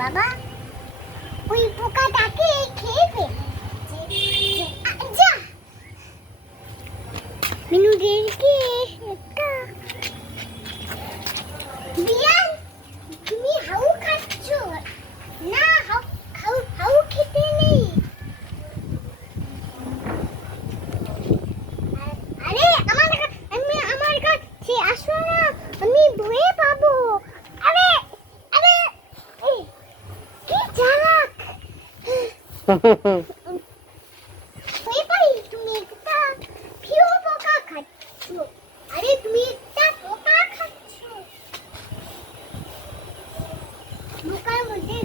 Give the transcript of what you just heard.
বাবা ওই পোকাটাকে খেয়ে ফেলেছে। যা মিনুদেরকে একটা বিড়াল, তুমি হাউ খাচ্ছ না? হাউ হাউ হাউ খেতে নেই। আরে আমার কাছে আসো না, আমি ভয়ে পাবো। আরে আরে এই, কি চালাক। ভয় পাই, তুমি একটা প্রিয় পোকা খাচ্ছ। আরে তুমি একটা পোকা খাচ্ছ। পোকার মধ্যে